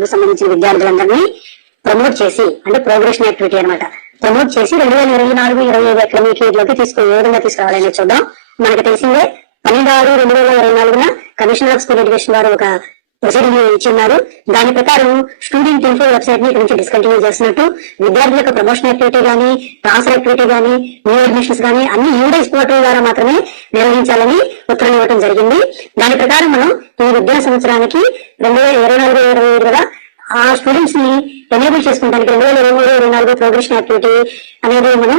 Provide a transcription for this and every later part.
సంబంధించిన విద్యార్థులందరినీ ప్రమోట్ చేసి అంటే ప్రోగ్రెషన్ యాక్టివిటీ అనమాట ప్రమోట్ చేసి 2024-25 అకాడమిక్ ఇయర్ లోకి ఏ విధంగా తీసుకురావాలని చూద్దాం. మనకు తెలిసిందే 12/6/2024 కమిషనర్ ఆఫ్ స్కూల్ ఎడ్యుకేషన్ వారు ఒక ప్రొసీడింగ్ ఇచ్చిన్నారు. దాని ప్రకారం స్టూడెంట్ ఇన్ఫో వెబ్సైట్ ని ఇక్కడ నుంచి డిస్కంటిన్యూ చేస్తున్నట్టు, విద్యార్థులకు ప్రమోషన్ యాక్టివిటీ గానీ, ట్రాన్స్ఫర్ యాక్టివిటీ గానీ, న్యూ అడ్మిషన్స్ గానీ అన్ని యూడైస్ పోర్టల్ ద్వారా మాత్రమే నిర్వహించాలని ఉత్తర్వులు ఇవ్వడం జరిగింది. దాని ప్రకారం మనం ఈ విద్యా సంవత్సరానికి 2024-25 కదా ఆ స్టూడెంట్స్ ని ఎనేబుల్ చేసుకుంటానికి 2023-24 ప్రోగ్రెషన్ యాక్టివిటీ అనేది మనం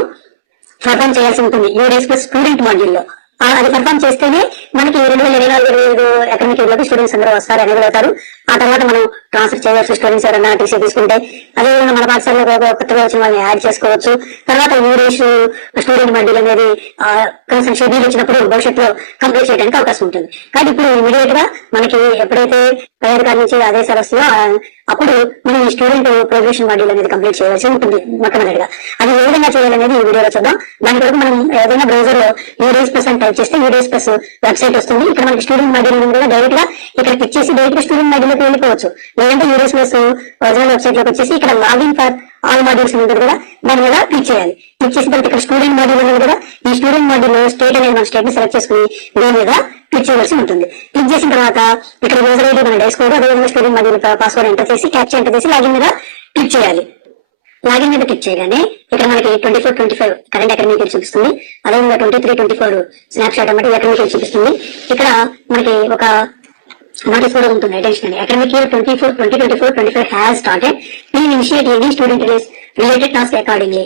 పర్ఫామ్ చేయాల్సి ఉంటుంది యూడైస్ ప్లస్ స్టూడెంట్ మాడ్యూల్ లో. అది పర్ఫామ్ చేస్తేనే మనకి 2024-25 అకాడమిక్ ఇయర్ లోకి స్టూడెంట్స్ అందరూ వస్తారు, ఎనేబుల్ అవుతారు. ఆ తర్వాత మనం ట్రాన్స్ఫర్ చేయవచ్చు. స్టూడెంట్స్ ఎవరైనా టీసీ తీసుకుంటే అదేవిధంగా మన పాఠశాలలో కొత్తగా వచ్చిన వాళ్ళని యాడ్ చేసుకోవచ్చు. తర్వాత యూడైస్ స్టూడెంట్ మాడ్యూల్ అనేది కనీసం షెడ్యూల్ ఇచ్చినప్పుడు భవిష్యత్తులో కంప్లీట్ చేయడానికి అవకాశం ఉంటుంది. కానీ ఇప్పుడు ఇమీడియట్ గా మనకి ఎప్పుడైతే పై అధికారి నుంచి ఆదేశాలు వస్తాయో అప్పుడు మనం ఈ స్టూడెంట్ ప్రోగ్రెషన్ మాడ్యూల్ అనేది కంప్లీట్ చేయాల్సి ఉంటుంది మొట్టమొదటిగా. అది ఏ విధంగా చేయాలనేది ఈ వీడియోలో చూద్దాం. దాని కొరకు మనం ఏదైనా బ్రౌజర్ లో యూడైస్ ప్లస్ అని టైప్ చేస్తే యూడైస్ ప్లస్ వెబ్సైట్ వస్తుంది. ఇక్కడ మనకి స్టూడెంట్ మాడ్యూల్ కూడా డైరెక్ట్ గా ఇక్కడ క్లిక్ చేసి డైరెక్ట్ గా స్టూడెంట్ మాడ్యూల్ లోకి వెళ్ళిపోవచ్చు. లేదంటే యూడైస్ ప్లస్ ఒరిజినల్ వెబ్సైట్ లోకి వచ్చేసి ఇక్కడ లాగిన్ ఫర్ ఆల్ మాడ్యూల్స్ ఉంటుంది కదా, దాని మీద క్లిక్ చేయాలి. క్లిక్ చేసిన తర్వాత ఇక్కడ స్టూడెంట్ మాడ్యూల్ ఉంది కదా, ఈ స్టూడెంట్ మాడ్యూల్ స్టేట్ అనేది మన స్టేట్ ని సెలెక్ట్ చేసుకుని దీని మీద క్లిక్ చేయవలసి ఉంటుంది. క్లిక్ చేసిన తర్వాత ఇక్కడ యూజర్ ఐడి మన డేస్ కోడ్, అదేవిధంగా స్టూడెంట్ మాడ్యూల్ పాస్వర్డ్ ఎంటర్ చేసి క్యాప్చర్ ఎంటర్ చేసి లాగిన్ మీద క్లిక్ చేయాలి. లాగిన్ మీద క్లిక్ చేయగానే ఇక్కడ మనకి 24-25 కరెంట్ అకాడమిక్ ఇయర్ చూపిస్తుంది. అదేవిధంగా 23-24 స్నాప్ షాట్ అన్నమాట అకాడమిక్ ఇయర్ చూపిస్తుంది. ఇక్కడ మనకి ఒక నోటీస్ కూడా ఉంటుంది. Attention academic year 2024-25 has started. Please initiate any student related task accordingly.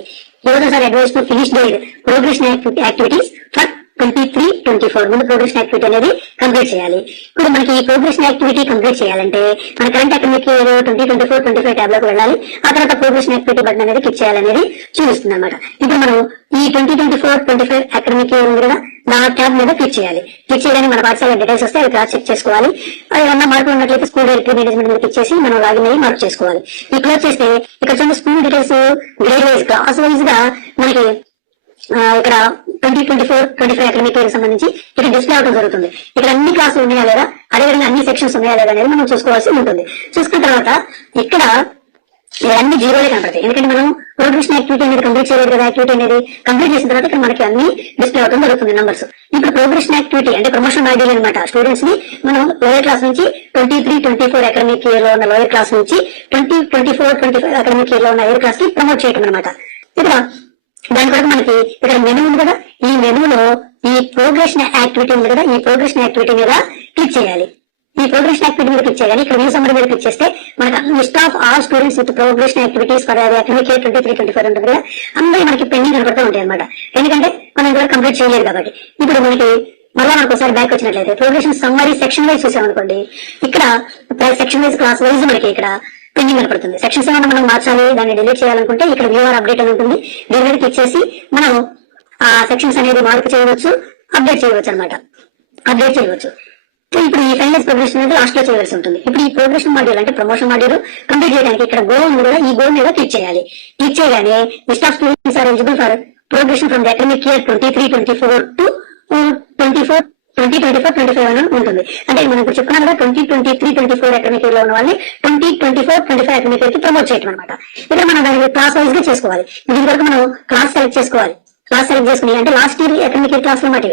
Users are advised to finish their progression activities for 23-24 ముందు ప్రోగ్రెషన్ యాక్టివిటీ అనేది కంప్లీట్ చేయాలి. ఇప్పుడు మనకి ఈ ప్రోగ్రెషన్ యాక్టివిటీ కంప్లీట్ చేయాలంటే మన కరెంట్ అకాడమిక్ ఇయర్ 2024-25 ట్యాబ్ లోకి వెళ్ళాలి. ఆ తర్వాత ప్రోగ్రెషన్ యాక్టివిటీ బటన్ అనేది క్లిక్ చేయాలనేది చూపిస్తుంది అనమాట. ఇప్పుడు మనం ఈ 2024-25 అకాడమిక్ ఇయర్ ఉంది కదా, నా ట్యాబ్ మీద క్లిక్ చేయాలి. క్లిక్ చేయడానికి మన పాఠశాల డీటెయిల్స్ వస్తే అవి క్రాస్ చెక్ చేసుకోవాలి. ఏమన్నా మార్పులు ఉన్నట్లయితే స్కూల్ డైరెక్టరీ మేనేజ్మెంట్ మీద క్లిక్ చేసి మనం లాగిన్ అయ్యి మార్పు చేసుకోవాలి. ఈ క్లోజ్ చేస్తే ఇక్కడ చూడండి school details grade wise class wise గా మనకి ఇక్కడ 2024-25 అకాడమిక్ ఇయర్ సంబంధించి ఇక్కడ డిస్ప్లే అవడం జరుగుతుంది. ఇక్కడ అన్ని క్లాసులు ఉన్నాయా లేదా, అదేవిధంగా అన్ని సెక్షన్స్ ఉన్నాయా లేదా అనేది మనం చూసుకోవాల్సి ఉంటుంది. చూసుకున్న తర్వాత ఇక్కడ అన్ని జీరోలే కనపడతాయి, ఎందుకంటే మనం ప్రోగ్రెషన్ యాక్టివిటీ అనేది కంప్లీట్ చేయలేదు కదా. యాక్టివిటీ అనేది కంప్లీట్ చేసిన తర్వాత ఇక్కడ మనకి అన్ని డిస్ప్లే అవడం జరుగుతుంది నంబర్స్. ఇప్పుడు ప్రోగ్రెషన్ యాక్టివిటీ అంటే ప్రమోషన్ మాడ్యూల్ అనమాట. స్టూడెంట్స్ ని మనం లోయర్ క్లాస్ నుంచి 23-24 అకాడమిక్ ఇయర్ లో ఉన్న లోయర్ క్లాస్ నుంచి 2024-25 అకాడమిక్ ఇయర్ లో ఉన్న హైయర్ క్లాస్ కి ప్రమోట్ చేయడం అనమాట. ఇక్కడ దాని కొరకు మనకి ఇక్కడ మెనూ ఉంది కదా, ఈ మెనూలో ఈ ప్రోగ్రెషన్ యాక్టివిటీ ఉంది కదా, ఈ ప్రోగ్రెషన్ యాక్టివిటీ మీద క్లిక్ చేయాలి. ఈ ప్రోగ్రెషన్ యాక్టివిటీ మీద క్లిక్ చేయాలి. ఇక్కడ వ్యూ సమ్మరీ మీద క్లిక్ చేస్తే మనకు list of all students with progression activities for academic year 23-25 ఉంటుంది కదా, అందరూ మనకి పెండింగ్ కనపడుతూ ఉంటాయి అనమాట. ఎందుకంటే మనం కూడా కంప్లీట్ చేయలేదు కాబట్టి. ఇప్పుడు మనకి మళ్ళీ మనకు ఒకసారి బ్యాక్ వచ్చినట్లయితే ప్రోగ్రెషన్ సమ్మరీ సెక్షన్ వైజ్ చూసామనుకోండి, ఇక్కడ సెక్షన్ వైజ్ క్లాస్ వైజ్ మనకి ఇక్కడ పెండింగ్ కనపడుతుంది. సెక్షన్స్ ఏమైనా మనం మార్చాలి, దాన్ని డిలీట్ చేయాలనుకుంటే ఇక్కడ వ్యూఆర్ అప్డేట్ అని ఉంటుంది. దీని మీద క్లిక్ చేసి మనం ఆ సెక్షన్స్ అనేది మార్పు చేయవచ్చు, అప్డేట్ చేయవచ్చు అనమాట. అప్డేట్ చేయవచ్చు. ఇప్పుడు ఈ ఫైనల్ ప్రోగ్రెషన్ అనేది లాస్ట్ లో చేయవలసి ఉంటుంది. ఇప్పుడు ఈ ప్రోగ్రెషన్ మాడ్యూల్ అంటే ప్రమోషన్ మాడ్యూల్ కంప్లీట్ చేయడానికి ఇక్కడ గో ఉంది కదా, ఈ గో మీద క్లిక్ చేయాలి. క్లిక్ చేయగానే list of students are eligible for progression from the academic year 23-24 to 2024-25 అని ఉంటుంది. అంటే మనం ఇప్పుడు చెప్పుకున్నాం కదా 2023-24 అకాడమిక్ ఇయర్ లో ఉన్న వాళ్ళని 2024-25 అకాడమిక్ ఇయర్ కి ప్రమోట్ చేయడం అనమాట. ఇక్కడ మనం దానికి క్లాస్ వైజ్ గా చేసుకోవాలి. దీని వరకు మనం క్లాస్ సెలెక్ట్ చేసుకోవాలి. క్లాస్ సెలెక్ట్ చేసుకుని అంటే last year academic year class లో మాట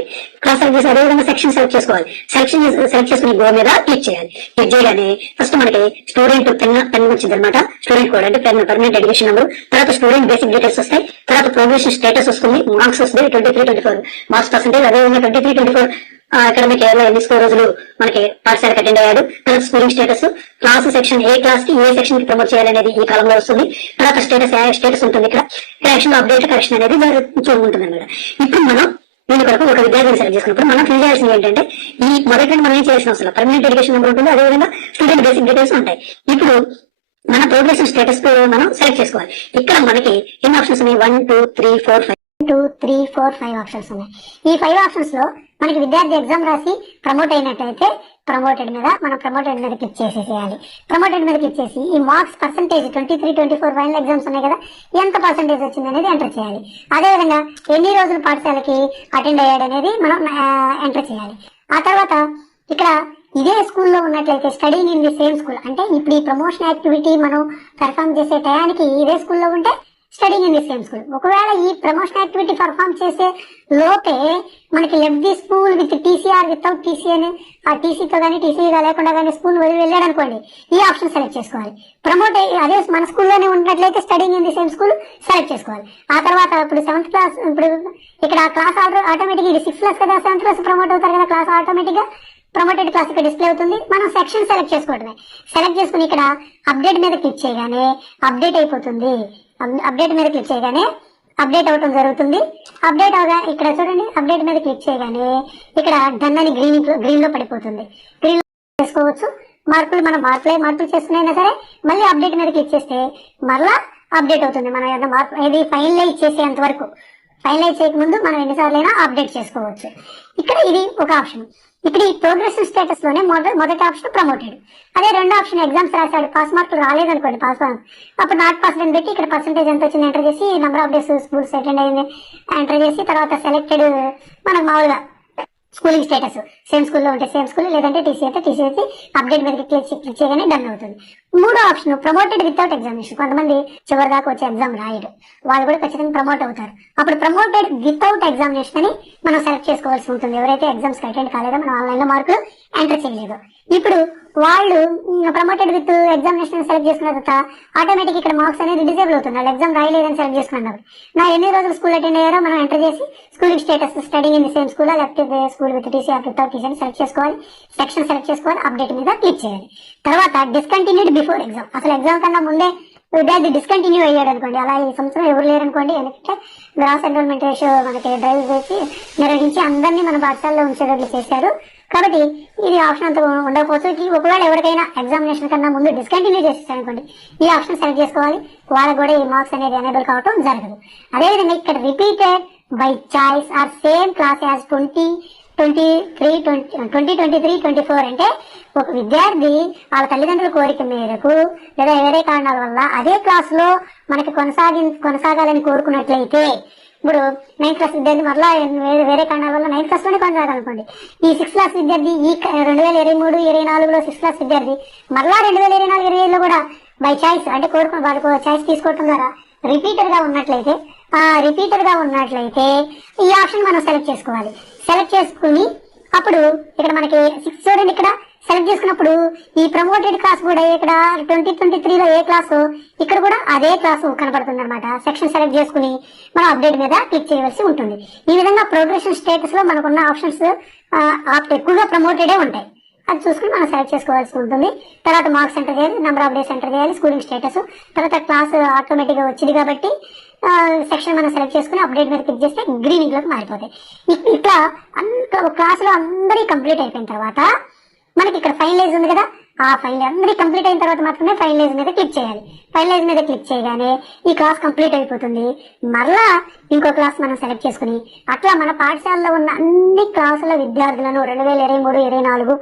క్లాస్ సెలెక్ట్ చేసి అదేవిధంగా సెక్షన్ సెలెక్ట్ చేసుకోవాలి. సెలెక్ట్ చేసుకుని గో మీద క్లిక్ చేయాలి. క్లిక్ చేయగానే ఫస్ట్ మనకి స్టూడెంట్ పెన్ వచ్చింది అనమాట. స్టూడెంట్ కోడ్ అంటే పెన్ పర్మనెంట్ ఎడ్యుకేషన్ నెంబర్, తర్వాత స్టూడెంట్ బేసిక్ డీటెయిల్స్ వస్తాయి, తర్వాత ప్రోగ్రెషన్ స్టేటస్ వస్తుంది, మార్క్స్ వస్తుంది 23-24 మార్క్స్ పర్సెంటేజ్, అదేవిధంగా 23-24 అకాడమిక్ ఇయర్ లో ఎన్ని స్కోర్ రోజులు మనకి పాఠశాలకు అటెండ్ అయ్యాడు, తర్వాత స్కూలింగ్ స్టేటస్, క్లాస్ సెక్షన్ ఏ క్లాస్ కి ఏ సెక్షన్ కి ప్రమోట్ చేయాలనేది ఈ కాలంలో వస్తుంది. తర్వాత స్టేటస్ ఉంటుంది. ఇక్కడ యాక్షన్ అప్డేట్ కరెక్షన్ అనేది ఉంటుంది అనమాట. ఇప్పుడు మనం దీని కొరకు ఒక విద్యార్థిని సెలెక్ట్ చేసుకున్నప్పుడు మనం ఫిల్ చేయాల్సింది ఏంటంటే ఈ మొదటి మనం ఏం చేయాల్సిన అవసరం, పర్మనెంట్ ఎడ్యుకేషన్ నెంబర్ ఉంటుంది, అదేవిధంగా స్టూడెంట్ బేసిక్ డీటెయిల్స్ ఉంటాయి. ఇప్పుడు మన ప్రోగ్రెషన్ స్టేటస్ మనం సెలెక్ట్ చేసుకోవాలి. ఇక్కడ మనకి ఎన్ని ఆప్షన్స్ ఉన్నాయి, 1 2 3 4 5 2 3 4 5 ఆప్షన్స్ ఉన్నాయి. ఈ 5 ఆప్షన్స్ లో మనకి విద్యార్థి ఎగ్జామ్ రాసి ప్రమోట్ అయినట్టయితే ప్రమోటెడ్ మీద మనం ప్రమోటెడ్ మీద క్లిక్ చేసేసేయాలి. ప్రమోటెడ్ మీద క్లిక్ చేసి ఈ మార్క్స్ పర్సెంటేజ్ 23-24 ఫైనల్ ఎగ్జామ్స్ ఉన్నాయి కదా, ఎంత పర్సెంటేజ్ వచ్చింది అనేది ఎంటర్ చేయాలి. అదేవిధంగా ఎన్ని రోజులు పాఠశాలకి అటెండ్ అయ్యాడు అనేది మనం ఎంటర్ చేయాలి. ఆ తర్వాత ఇక్కడ ఇదే స్కూల్లో ఉన్నట్లయితే studying in the same school, అంటే ఇప్పుడు ఈ ప్రమోషన్ యాక్టివిటీ మనం పెర్ఫామ్ చేసే టయానికి ఇదే స్కూల్లో ఉంటే studying in the same school. ఒకవేళ ఈ ప్రమోషన్ యాక్టివిటీ పర్ఫామ్ చేసే లోపే మనకి left the school with TCR without TC అని, ఆ టీసీతో కానీ టీసీ లేకుండా కానీ స్కూల్ వదిలి వెళ్ళాడు అనుకోండి, ఈ ఆప్షన్ సెలెక్ట్ చేసుకోవాలి. ప్రమోట్ అదే మన స్కూల్లోనే ఉన్నట్లయితే studying in the same school select చేసుకోవాలి. ఆ తర్వాత ఇప్పుడు 7th క్లాస్, ఇప్పుడు ఇక్కడ క్లాస్ ఆటోమేటిక్, ఇది 6th క్లాస్ కదా, 7th క్లాస్ ప్రమోట్ అవుతారు కదా, క్లాస్ ఆటోమేటిక్ గా ప్రమోటెడ్ క్లాస్ ఇక్కడ డిస్ప్లే అవుతుంది. మనం సెక్షన్ సెలెక్ట్ చేసుకోవడమే. సెలెక్ట్ చేసుకుని ఇక్కడ అప్డేట్ మీద క్లిక్ చేయగానే అప్డేట్ అయిపోతుంది. అప్డేట్ మీద క్లిక్ చేయగానే అప్డేట్ అవటం జరుగుతుంది. అప్డేట్ అవగా ఇక్కడ చూడండి, అప్డేట్ మీద క్లిక్ చేయగానే ఇక్కడ డన్ అని గ్రీన్ లో పడిపోతుంది. గ్రీన్ లో చేసుకోవచ్చు. మనం మార్పులు చేస్తున్నాయినా సరే మళ్ళీ అప్డేట్ మీద క్లిక్ చేస్తే మరలా అప్డేట్ అవుతుంది. మనం ఏదైనా మార్పు ఇది ఫైనలైజ్ చేసేంత వరకు, ఫైనలైజ్ చేయకముందు మనం ఎన్నిసార్లైనా అప్డేట్ చేసుకోవచ్చు. ఇక్కడ ఇది ఒక ఆప్షన్. ఇక్కడ ఈ ప్రోగ్రెసివ్ స్టేటస్ లోనే మొదటి ఆప్షన్ ప్రమోటెడ్. అదే రెండో ఆప్షన్ ఎగ్జామ్స్ రాశాడు, పాస్ మార్కులు రాలేదనుకోండి, పాస్ అప్పుడు నాట్ పాస్ అని పెట్టి ఇక్కడ పర్సెంటేజ్ ఎంత వచ్చింది ఎంటర్ చేసి, number of days schools attend అయింది ఎంటర్ చేసి, తర్వాత సెలెక్టెడ్ మనకు మామూలుగా స్కూలింగ్ స్టేటస్ సేమ్ స్కూల్లో ఉంటే సేమ్ స్కూల్, లేదంటే టీసీ అయితే టీసీ వేసి అప్డేట్ మీద క్లిక్ చేయగానే డన్ అవుతుంది. మూడో ఆప్షన్ ప్రమోటెడ్ వితౌట్ ఎగ్జామినేషన్. కొంతమంది చివరి దాకా వచ్చే ఎగ్జామ్ రాయడు, వాళ్ళు కూడా ఖచ్చితంగా ప్రమోట్ అవుతారు. అప్పుడు ప్రమోటెడ్ వితౌట్ ఎగ్జామినేషన్ అని మనం సెలెక్ట్ చేసుకోవాల్సి ఉంటుంది. ఎవరైతే ఎగ్జామ్స్ అటెండ్ కాలేదో, మనం ఆన్లైన్ లో మార్కులు ఎంటర్ చేయలేదు, ఇప్పుడు వాళ్ళు ప్రమోటెడ్ విత్ ఎగ్జామినేషన్ సెలెక్ట్ చేసుకున్న తర్వాత ఆటోమేటిక్ ఇక్కడ మార్క్స్ అనేది డిజేబుల్ అవుతుంది. వాళ్ళు ఎగ్జామ్ రాయలేదని సెలెక్ట్ చేసుకున్నారు. నా ఎన్ని రోజులు స్కూల్ అటెండ్ అయ్యారో మనం ఎంటర్ చేసి schooling status studying in the same school, లేకపోతే school with TC or without TC అని సెలెక్ట్ చేసుకోవాలి. సెక్షన్ సెలెక్ట్ చేసుకోవాలి, అప్డేట్ మీద క్లిక్ చేయాలి. తర్వాత డిస్కంటిన్యూడ్ బిఫోర్ ఎగ్జామ్, అసలు ఎగ్జామ్ కన్నా ముందే విద్యార్థి డిస్కంటిన్యూ అయ్యాడు అనుకోండి, అలా ఈ సంవత్సరం ఎవరు లేరనుకోండి, ఎందుకంటే గ్రాస్ ఎన్రోల్మెంట్ రేషియో మనకి డ్రైవ్ చేసి నిర్వహించి అందరినీ మన పాఠశాలలో ఉంచేటట్లు చేశారు. కాబట్టి ఇది ఆప్షన్ అంతా ఉండకపోవచ్చు. ఒకవేళ ఎవరికైనా ఎగ్జామినేషన్ కన్నా ముందు డిస్కంటిన్యూ చేసేసారు అనుకోండి, ఈ ఆప్షన్ సెలెక్ట్ చేసుకోవాలి. వాళ్ళకు కూడా ఈ మార్క్స్ అనేది ఎనేబుల్ కావడం జరగదు. అదేవిధంగా ఇక్కడ repeated by choice are same class as 2023-24 అంటే ఒక విద్యార్థి వాళ్ళ తల్లిదండ్రుల కోరిక మేరకు లేదా వేరే కారణాల వల్ల అదే క్లాస్ లో మనకి కొనసాగాలని కోరుకున్నట్లయితే, ఇప్పుడు 9th క్లాస్ విద్యార్థి మరలా వేరే కారణాల వల్ల 9th క్లాస్ లోనే కొనసాగాలనుకోండి, ఈ 6th క్లాస్ విద్యార్థి ఈ 2023-24లో 6th క్లాస్ విద్యార్థి మరలా 2024-25లో కూడా బై చాయిస్ అంటే కోరుకుని వాళ్ళకు చాయిస్ తీసుకోవడం ద్వారా రిపీటర్ గా ఉన్నట్లయితే ఈ ఆప్షన్ మనం సెలెక్ట్ చేసుకోవాలి. సెలెక్ట్ చేసుకుని అప్పుడు ఇక్కడ మనకి 6 చూడండి, ఇక్కడ సెలెక్ట్ చేసుకున్నప్పుడు ఈ ప్రమోటెడ్ క్లాస్ కూడా ఇక్కడ 2023లో ఏ క్లాసు, ఇక్కడ కూడా అదే క్లాసు కనపడుతుంది అనమాట. సెక్షన్ సెలెక్ట్ చేసుకుని మనం అప్డేట్ మీద క్లిక్ చేయవలసి ఉంటుంది. ఈ విధంగా ప్రోగ్రెషన్ స్టేటస్ లో మనకున్న ఆప్షన్స్ ఎక్కువగా ప్రమోటెడే ఉంటాయి. అది చూసుకుని మనం సెలెక్ట్ చేసుకోవాల్సి ఉంటుంది. తర్వాత మార్క్స్ ఎంటర్ చేయాలి, నెంబర్ ఆఫ్ డేస్ ఎంటర్ చేయాలి, స్కూలింగ్ స్టేటస్, తర్వాత క్లాస్ ఆటోమేటిక్ గా వచ్చింది కాబట్టి సెక్షన్ మనం సెలెక్ట్ చేసుకుని అప్డేట్ మీద క్లిక్ చేస్తే గ్రీన్ లోకి మారిపోతాయి. ఇట్లా క్లాస్ లో అందరి కంప్లీట్ అయిపోయిన తర్వాత మనకి ఇక్కడ ఫైనలైజ్ ఉంది కదా, ఆ ఫైనల్ అందరి కంప్లీట్ అయిన తర్వాత మాత్రమే ఫైనలైజ్ మీద క్లిక్ చేయాలి. ఫైనలైజ్ మీద క్లిక్ చేయగానే ఈ క్లాస్ కంప్లీట్ అయిపోతుంది. మరలా ఇంకో క్లాస్ మనం సెలెక్ట్ చేసుకుని అట్లా మన పాఠశాలలో ఉన్న అన్ని క్లాసుల విద్యార్థులను 2023-24